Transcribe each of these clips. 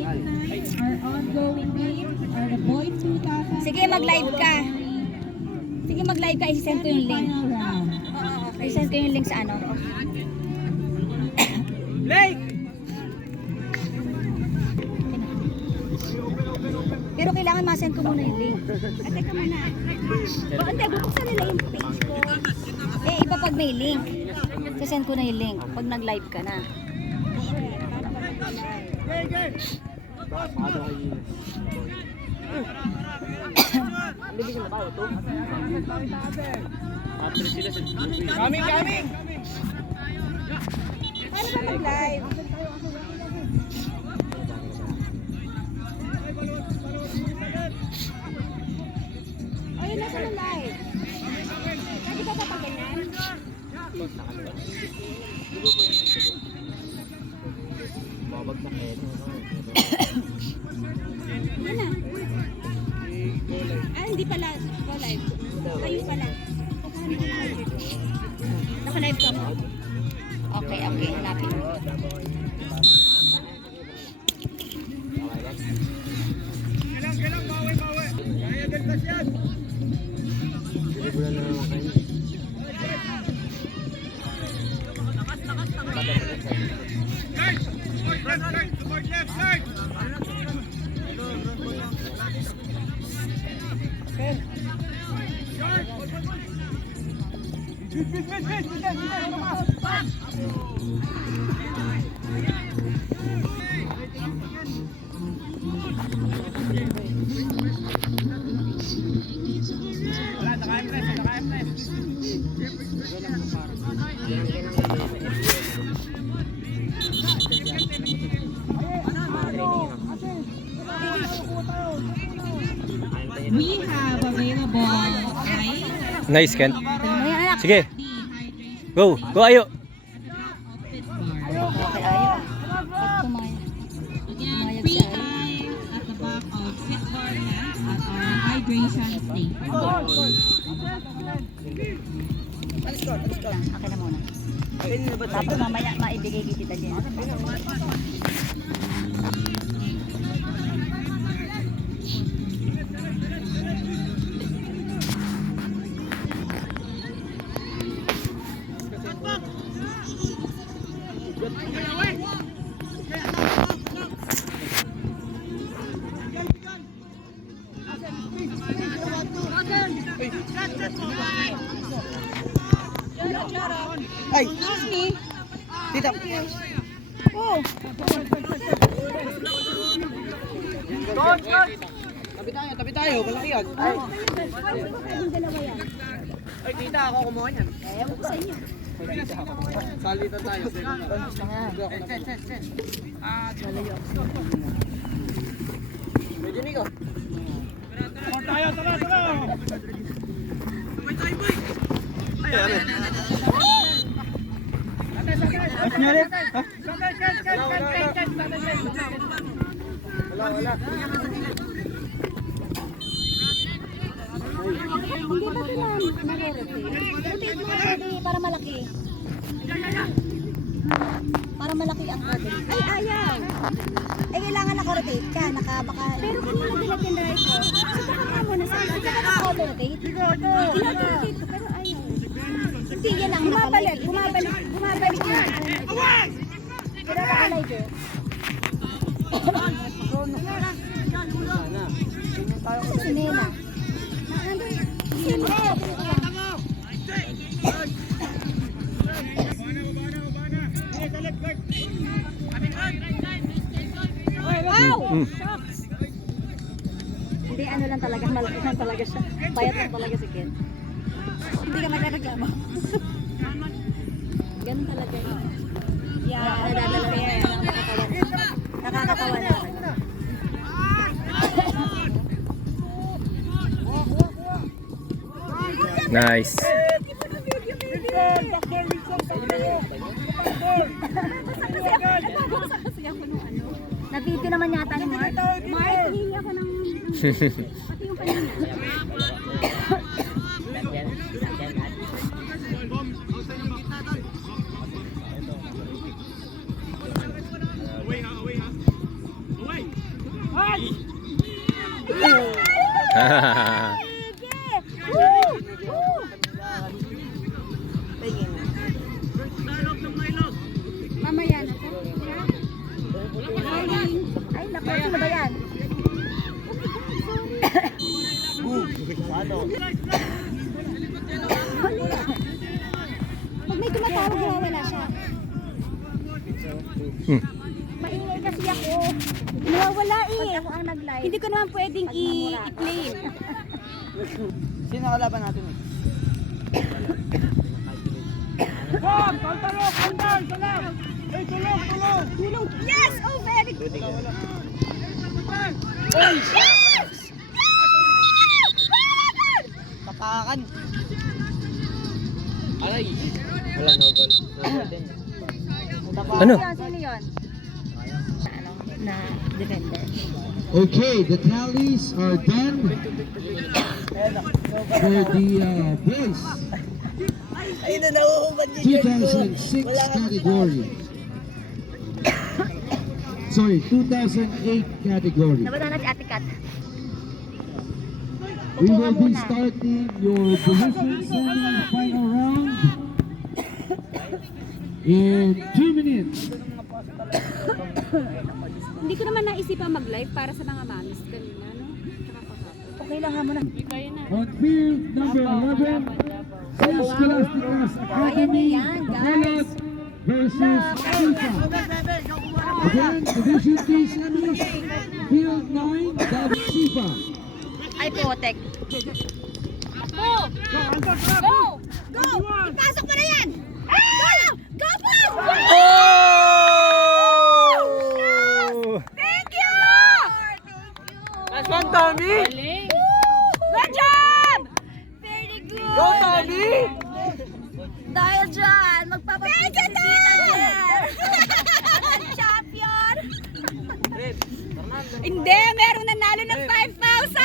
Our ongoing games are the Boys 2000. Sige, mag-live ka. Sige, mag-live ka. I-send ko yung link. Final round. I-send ko yung link sa ano. Blake! Pero kailangan ma-send ko muna yung link. At teka muna. Hindi, bubuksan nila yung page ko. Eh, iba pag may link. Send ko na yung link pag nag-live ka na. Coming! Paano ba mag-live? Ayun, nasa na live. Lagi ba papaganyan? Yan na. Ah, hindi pala. Go live. Kayo pala. Naka-live ka mo? Okay, hanapin mo. Kailang, bawi. Kaya deltas yan. Bulan na naman kayo. Support left side. Wala, naka-impress. We have available ice. Nice, Ken. Anak. Sige. Go ayo. Okay, ayaw. Ba't kumayag? Again, free ice at the back of Fit Garment at our hydration station. Akin na muna. Tapos mamaya maibigay kita din. Ay! Excuse me. Tita! Oh. Tabi tayo, malaki yan. Ay, tita, ako kumuha niyan. Ayaw ko sa inyo. Salitan tayo. Medyo Nico. Tayo, tara! Wala. Hindi ba sila nag-rotate? Rotate para malaki. Para malaki ang order. Ay, ayaw! Eh, kailangan naka-rotate ka. Pero kanina nilagyan na rin ko. Subukan nga muna sa akin. Saka naka-rotate. Naka-rotate ko, pero ayaw. Hindi, yan ang bumabalik yan. Pero naka-live eh. Si Nena. Si Nena. Wow! Hindi, ano lang talaga, malaki lang talaga siya. Payat lang talaga si Ken. Hindi ka magreklamo. Ganun talaga yun. Yeah, nadadala niya. Nakakatawa na. Nice. Na-video naman yata ni Mark. Mark, hindi ako ng... Pati yung kanina. Away ha. Away. Mamaya na to. Ay, naku, sino ba yan? Pag may tumatawag, wala siya. Maingay kasi ako. Nawawala eh. Pag ako ang nag-live. Hindi ko naman pwedeng i-play. Sino kalaban natin eh? Tulong. Yes! Oh, very good. Tapakan. Aray. Wala, no goal. No goal din. Ano? Sino yun? Na defender. Okay, the tallies are done for the boys Ayun na, nauhubad niya. 2006 category. Sorry, 2008 category. Nabata na si Ate Kat. We will be starting your positions in the final round in 2 minutes. Hindi ko naman naisipan mag-live para sa mga mamis kanina, no? Okay lang ha mo na. On field number 11, Scholasticas Academy, Bacolod versus FIFA. Again, Division 3 semis, field 9, David FIFA. Ay, potek. Go! Go! Go! Ipasok mo na yan! Go! Go, Bob! Oh! Thank you! Nice one, Tommy! Good job! Very good! Go, Tommy! Dahil dyan, magpapapit si Tita Jer! Champion! Hindi, meron nanalo ng 5,000! 5,000!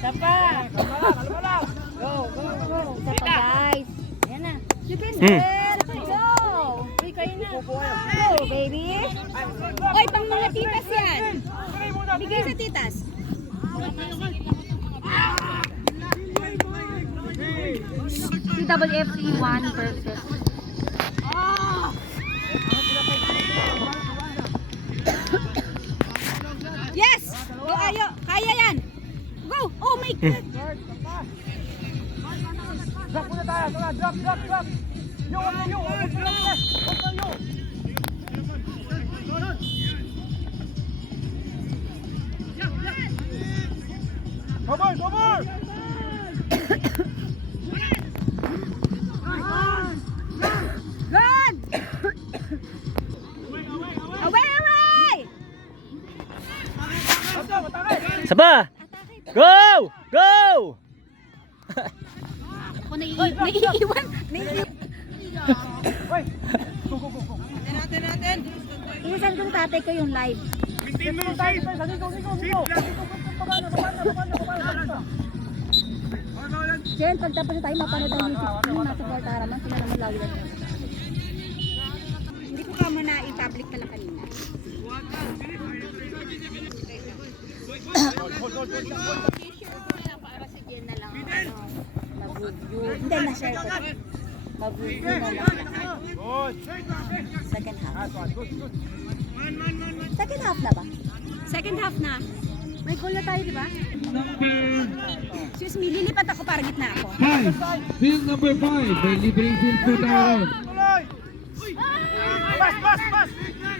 Isa pa! Go, go, go! Isa pa, guys. Ayan na. You can do Hmm. it! Go! Uy, kayo na. Go, baby! Oy, pang mga titas yan! Bigay sa titas. CWFC 1 versus. Yes! Go ayo! Kaya yan! Go! Oh my God! Drop muna tayo, drop, drop, drop! Yo, yo, yo! Double, double! Good! Away, away! Saba! Go! Go! Ako naiiwan. Wait! Go, go, go, go! Natin! Iwasan kong tatay ko yung live. 15 minutes tayo! Sigo! Jen, pagtapos na tayo mapanood ang music stream, masuporta naman sila naman lagi na. Hindi ko kamo na i-public pala kanina. Para si Jen na lang mag-review. Hindi, na-share ko. Mag-review na lang. Second half. Second half na ba? Second half na. May goal na tayo, di ba? Excuse me, lilipat ako para gitna ako. 5, field number 5, may libreng field po tayo. Pass!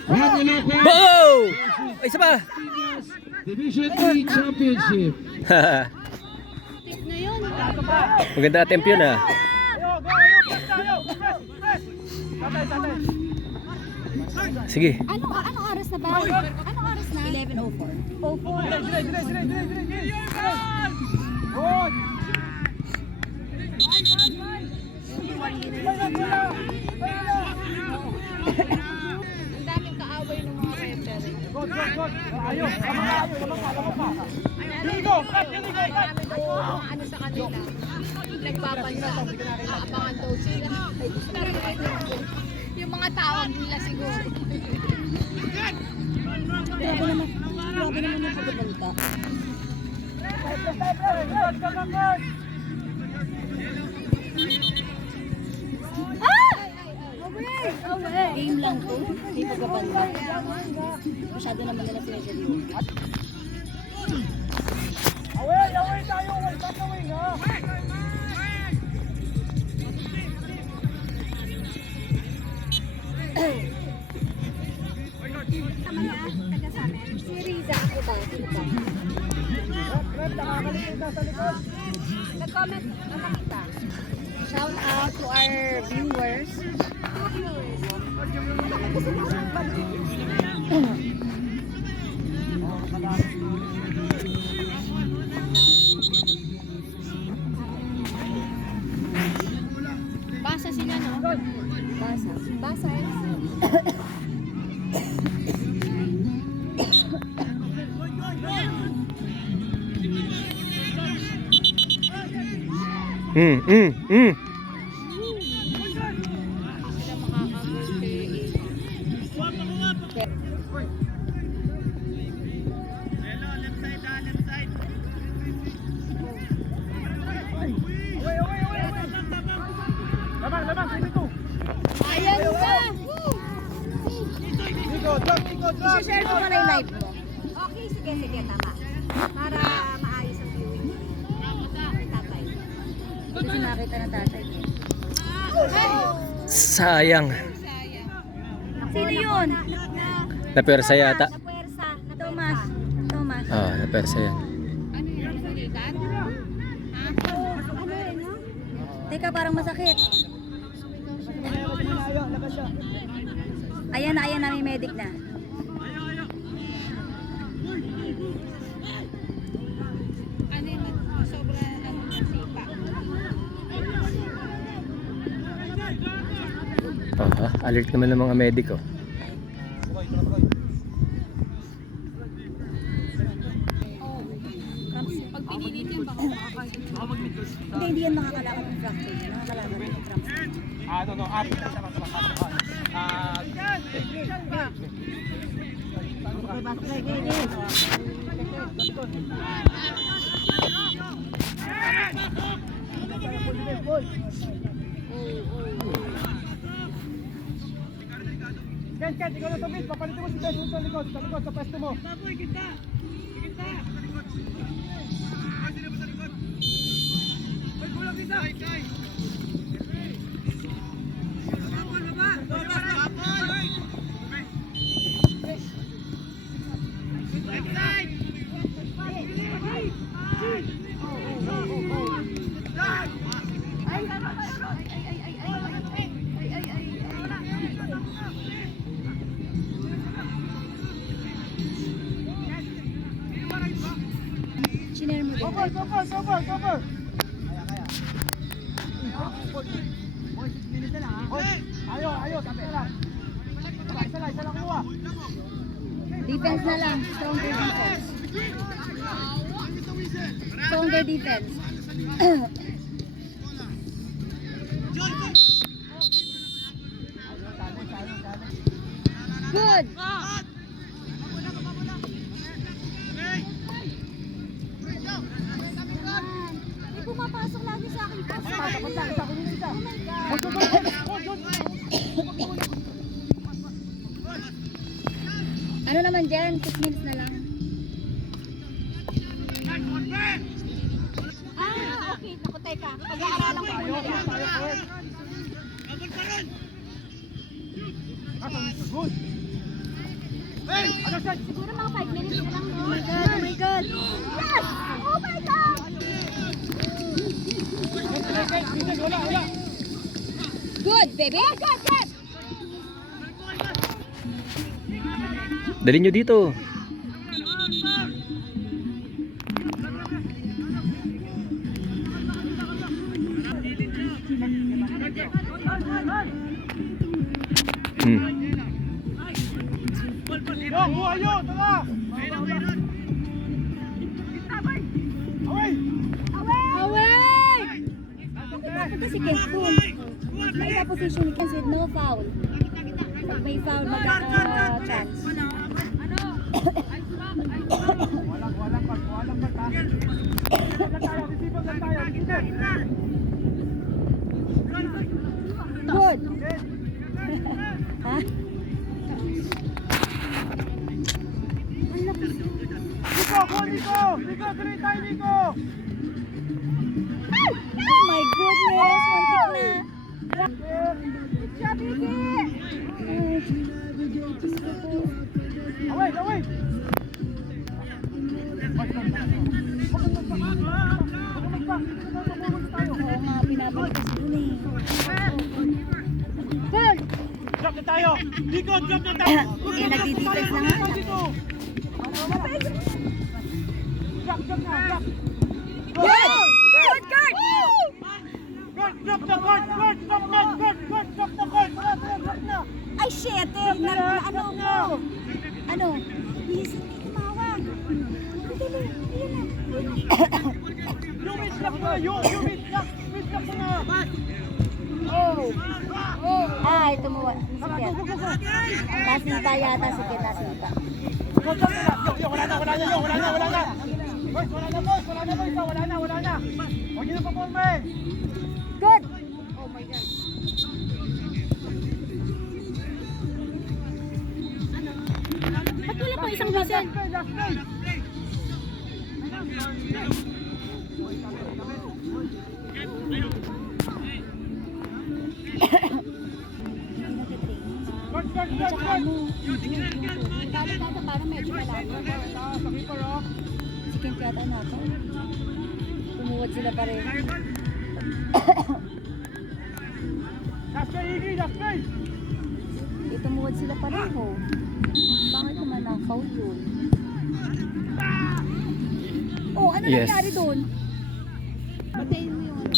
Juan Ilocos, Go! Ay, isa pa! Division 3 Championship. Tip na yun. Maganda attempt yun ah. Sige. Anong oras na ba? Anong oras na? 11:04. 04. Ang daming kaaway ng mga referee. Ano sa kanila? Nagpapansin. Aabangan daw sila. Pero yung Yung mga tawag nila siguro. Grabe naman yung pagkapunta. Game lang to. Hindi pagkapunta. Masyado naman nila sinaseryoso. Away tayo, away ha. Tama na, taga sa amin. Si Riza ako ba? Sino ba? Nag-comment, nakakita. Shout out to our viewers. Basa sila, no? Basa. Basa. Laban, sino to? Ayan na! Nico, I-share ko pala yung live mo. Okay, sige, tama. Para maayos ang viewing. Tatay. Kasi nakita ng tatay. Sayang. Sino yun? Napersa yata. Napuwersa. Thomas. Ah, napersa yan. Ano yun? Sulitan? Teka, parang masakit. Ayan na, may medic na. Ano yun? Sobra, ano yung sipa? Aha, alert naman ng mga medico. Pag pinilit yan, baka makakain. Hindi yan makakalakad ng fracture. Nakakalakad ng fracture. Ken, ikaw na tumit. Papalitin mo si Ben sa likod, sa pwesto mo. Shiner mo din. Cover! Ayaw, sabi na lang. Isa lang kuha. Defense na lang. Stronger defense. Stronger defense. Good! May pumapasok lagi sa akin. Ano naman dyan? 6 minutes na lang. Okay. Naku, teka. Pag-aaralan ko muna yan. Good. Siguro mga 5 minutes na lang. Oh my God. Yes! Oh my God! Wala. Good, baby. Good. Dali nyo dito. Yo, tara! Away! Ito si Ken. May position ni Ken with no foul. Pag may foul, magkaka-chance. Walang pag ha. Receive lang tayo. Good! Ha? Nico, tuloy tayo, Nico. Oh my goodness! Muntik na! Chabiki! Away. Oo nga, pinabalik kasi dun eh. Good! Drop na tayo. Nico, drop na tayo. Eh, nagdi-defense na nga. Drop na. Good! Good, good! Drop na, guard. Drop na. Ay, shit! Ano mo? Ano? Bilisan mo tumawag. Dali, ayun na. Yung mid-block na. Yung mid-block mo na. Ay, tumuwa. Nasita yata si Ken, nasita. Wala na. Boys, wala na. Huwag niyo na pa-forma eh. Good! Ba't wala pa isang whistle? Last play. Guard. Kala parang medyo malayo. Sa keeper, oh. Si Ken yata nata. Tumuwad sila pa rin. Last play, Iggy. Last play. Tumuwad sila pa rin ho. Bakit naman na-foul yun? Oh, ano Yes. nangyari doon? Patayin mo yung ano.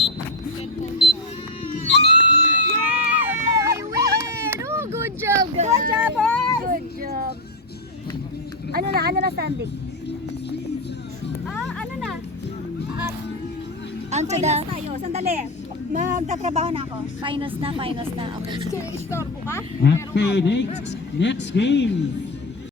Yay! We win! Oh, good job, guys! Good job, boys! Good job. Ano na standing? Ano na? Ang finals tayo. Sandali. Magtatrabaho na ako. Finals na. Okay. Istorbo ka? Okay, next game.